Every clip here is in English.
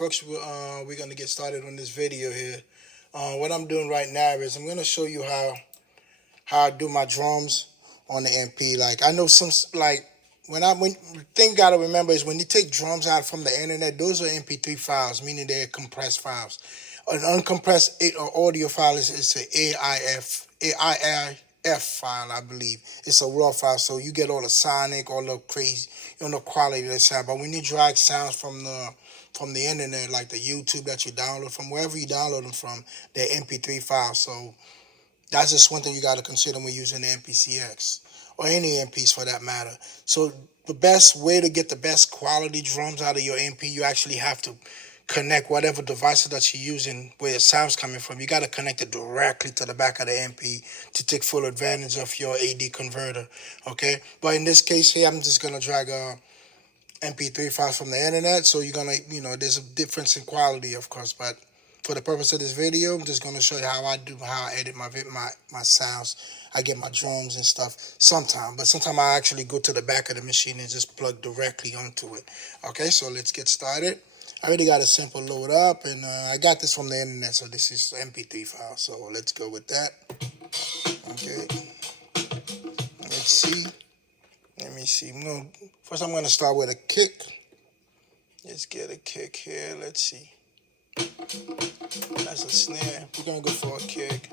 Brooks, we're gonna get started on this video here. What I'm doing right now is I'm gonna show you how I do my drums on the MP. Like I know like when the thing you gotta remember is when you take drums out from the internet, those are MP3 files, meaning they're compressed files. An uncompressed audio file is an AIF file, I believe. It's a raw file, so you get all the sonic, all the crazy, quality that's sound. But when you drag sounds from the internet, like the YouTube that you download from wherever you download them from, they're MP3 files. So that's just one thing you got to consider when using the MPC X or any MPs for that matter. So the best way to get the best quality drums out of your MP, you actually have to connect whatever devices that you're using where the sound's coming from. You got to connect it directly to the back of the MP to take full advantage of your AD converter. Okay, but in this case here, I'm just gonna drag a MP3 files from the internet. So you're gonna, there's a difference in quality, of course, but for the purpose of this video, I'm just gonna show you how I edit my sounds. I get my drums and stuff sometimes, but sometimes I actually go to the back of the machine and just plug directly onto it. Okay, so let's get started. I already got a simple load up, and I got this from the internet, so this is MP3 file. So let's go with that. Okay, let's see. Let me see. First, I'm gonna start with a kick. Let's get a kick here. Let's see. That's a snare. We're gonna go for a kick.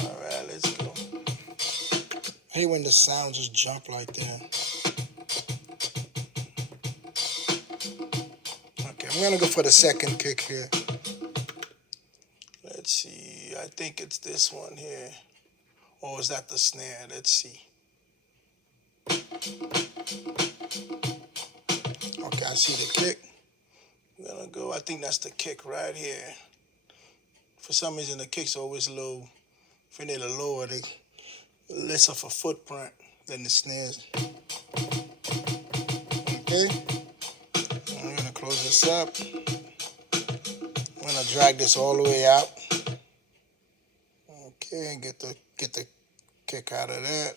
Alright, let's go. I hate when the sound just jump like that. Okay, I'm gonna go for the second kick here. Let's see. I think it's this one here. Or is that the snare? Let's see. Okay, I see the kick. I'm gonna go. I think that's the kick right here. For some reason, the kick's always low. If you need to lower it, less of a footprint than the snares. Okay, I'm gonna close this up. I'm gonna drag this all the way out. Okay, get the kick out of that.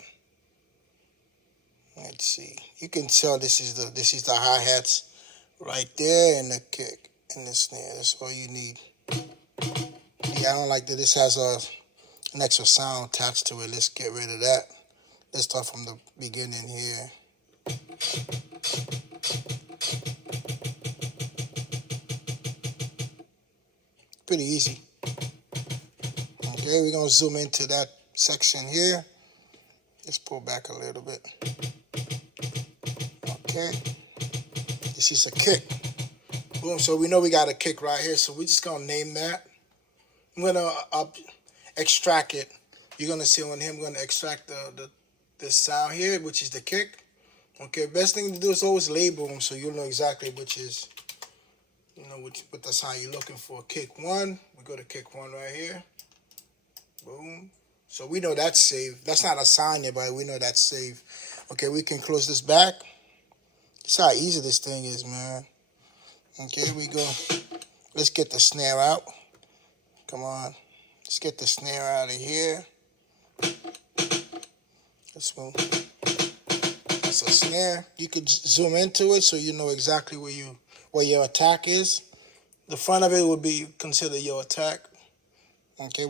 Let's see. You can tell this is the hi-hats right there, and the kick and the snare. That's all you need. Yeah, I don't like that this has an extra sound attached to it. Let's get rid of that. Let's start from the beginning here. Pretty easy. Okay, we're gonna zoom into that section here. Let's pull back a little bit. Okay, this is a kick. Boom, so we know we got a kick right here, so we're just gonna name that. I'm gonna extract it. You're gonna see on him, I'm gonna extract the sound here, which is the kick. Okay, best thing to do is always label them so you'll know exactly which is, what the sound you're looking for. Kick one, we go to kick one right here. Boom. So we know that's saved. That's not assigned yet, but we know that's saved. Okay, we can close this back. That's how easy this thing is, man. Okay, here we go. Let's get the snare out. Come on. Let's get the snare out of here. Let's move. That's a snare. You could zoom into it so you know exactly where your attack is. The front of it would be considered your attack. Okay,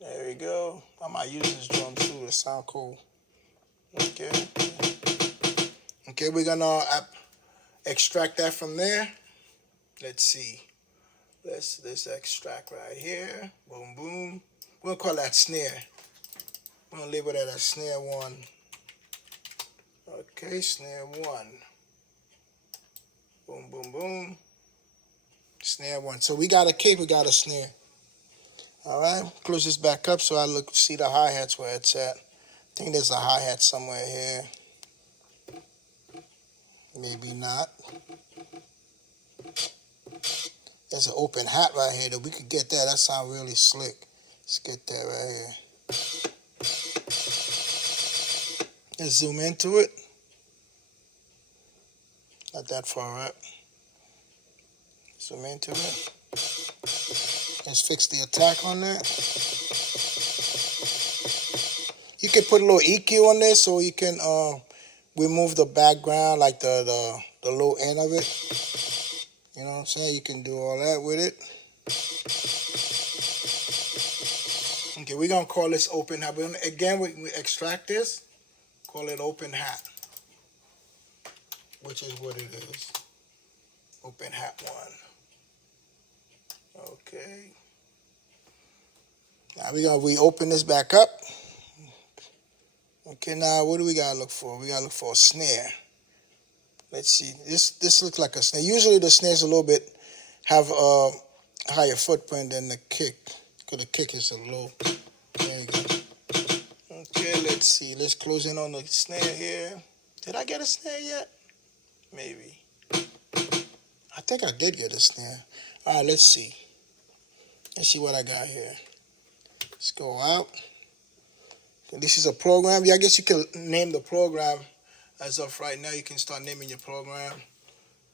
there we go. I might use this drum too to sound cool. Okay. Okay, we're gonna extract that from there. Let's see. Let's extract right here. Boom, boom. We're gonna call that snare. We're gonna label that as snare one. Okay, snare one. Boom, boom, boom. Snare one. So we got a kick, we got a snare. All right, close this back up so I see the hi-hats where it's at. I think there's a hi-hat somewhere here. Maybe not. There's an open hat right here that we could get that. That sounds really slick. Let's get that right here. Let's zoom into it. Not that far up. Zoom into it. Let's fix the attack on that. You can put a little EQ on there so you can we move the background, like the low end of it. You know what I'm saying? You can do all that with it. Okay, we're gonna call this open hat. Again, we extract this, call it open hat, which is what it is. Open hat one. Okay. Now we're gonna reopen this back up. Okay, now what do we gotta look for? We gotta look for a snare. Let's see. This looks like a snare. Usually the snares a little bit have a higher footprint than the kick, because the kick is a low. There you go. Okay, let's see. Let's close in on the snare here. Did I get a snare yet? Maybe. I think I did get a snare. All right, let's see. Let's see what I got here. Let's go out. This is a program. Yeah, I guess you can name the program as of right now. You can start naming your program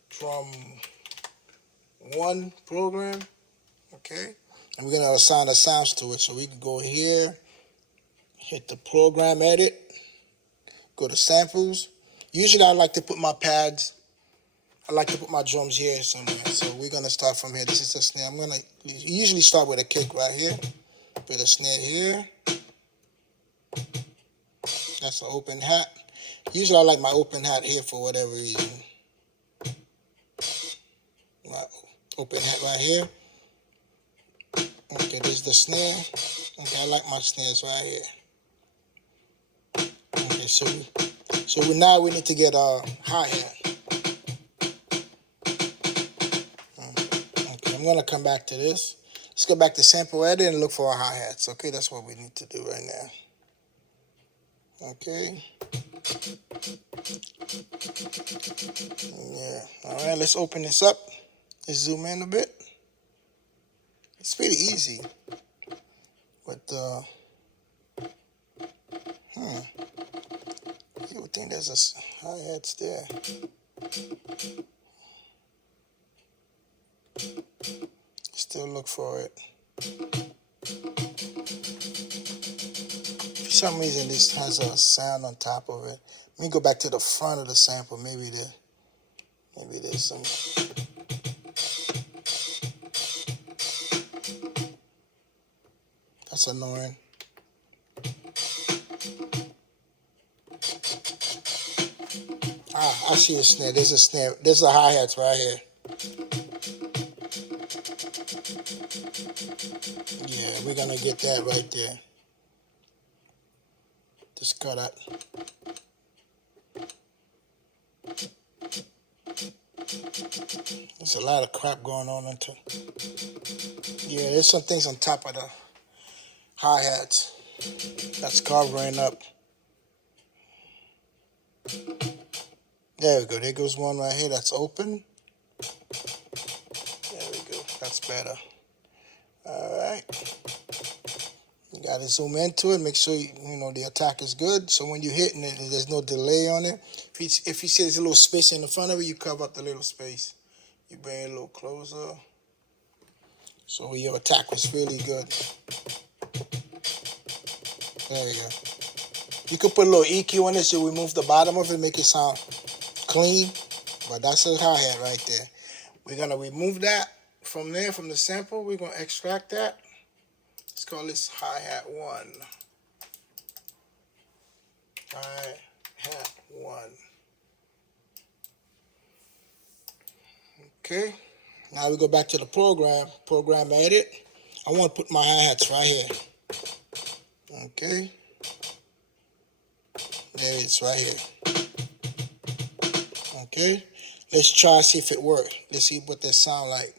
from one program. Okay. And we're going to assign the sounds to it. So we can go here, hit the program edit, go to samples. Usually I like to put my pads, I like to put my drums here somewhere. So we're going to start from here. This is the snare. I'm going to usually start with a kick right here, with a snare here. That's an open hat. Usually I like my open hat here for whatever reason. My open hat right here. Okay, there's the snare. Okay, I like my snares right here. Okay, so now we need to get a hi-hat. Okay, I'm gonna come back to this. Let's go back to sample edit and look for our hi-hats. Okay, that's what we need to do right now. Okay. Yeah. All right, let's open this up. Let's zoom in a bit. It's pretty easy. But you would think there's a hi-hats there. Still look for it. For some reason, this has a sound on top of it. Let me go back to the front of the sample. Maybe there's some. That's annoying. I see a snare. There's a snare. There's a hi-hats right here. Yeah, we're gonna get that right there. Just cut out. There's a lot of crap going on into. Yeah, there's some things on top of the hi-hats that's covering up. There we go. There goes one right here that's open. There we go. That's better. All right. You got to zoom into it. Make sure you know the attack is good. So when you're hitting it, there's no delay on it. If you see there's a little space in the front of it, you cover up the little space. You bring it a little closer. So your attack was really good. There you go. You could put a little EQ on it to remove the bottom of it, make it sound clean. But that's a hi-hat right there. We're going to remove that from there, from the sample. We're going to extract that. Let's call this hi-hat 1. Hi-hat 1. Okay. Now we go back to the program edit. I want to put my hi-hats right here. Okay. There it's right here. Okay. Let's try see if it works. Let's see what that sound like.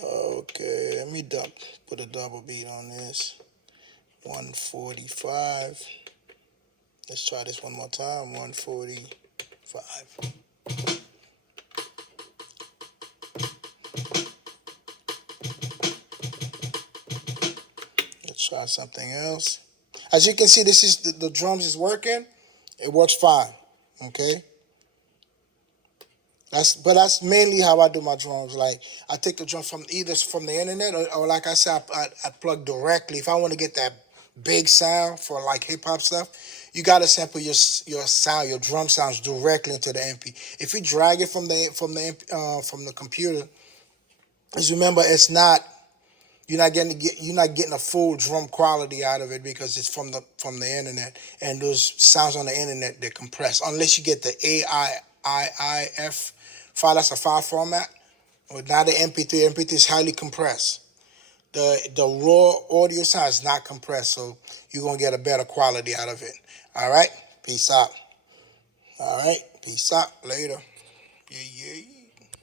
Okay, let me put a double beat on this. 145. Let's try this one more time. 145. Let's try something else. As you can see, this is the drums is working. It works fine. Okay. That's mainly how I do my drums. Like I take the drum from either from the internet or like I said, I plug directly. If I want to get that big sound for like hip hop stuff, You gotta sample your sound, your drum sounds directly into the MP. If you drag it from the computer, just remember it's not you're not getting a full drum quality out of it because it's from the internet, and those sounds on the internet they're compressed unless you get the AIIF file. That's a file format, or not the MP3. MP3 is highly compressed. The raw audio sound is not compressed, so you're gonna get a better quality out of it. All right, peace out. All right, peace out. Later. Yeah, yeah.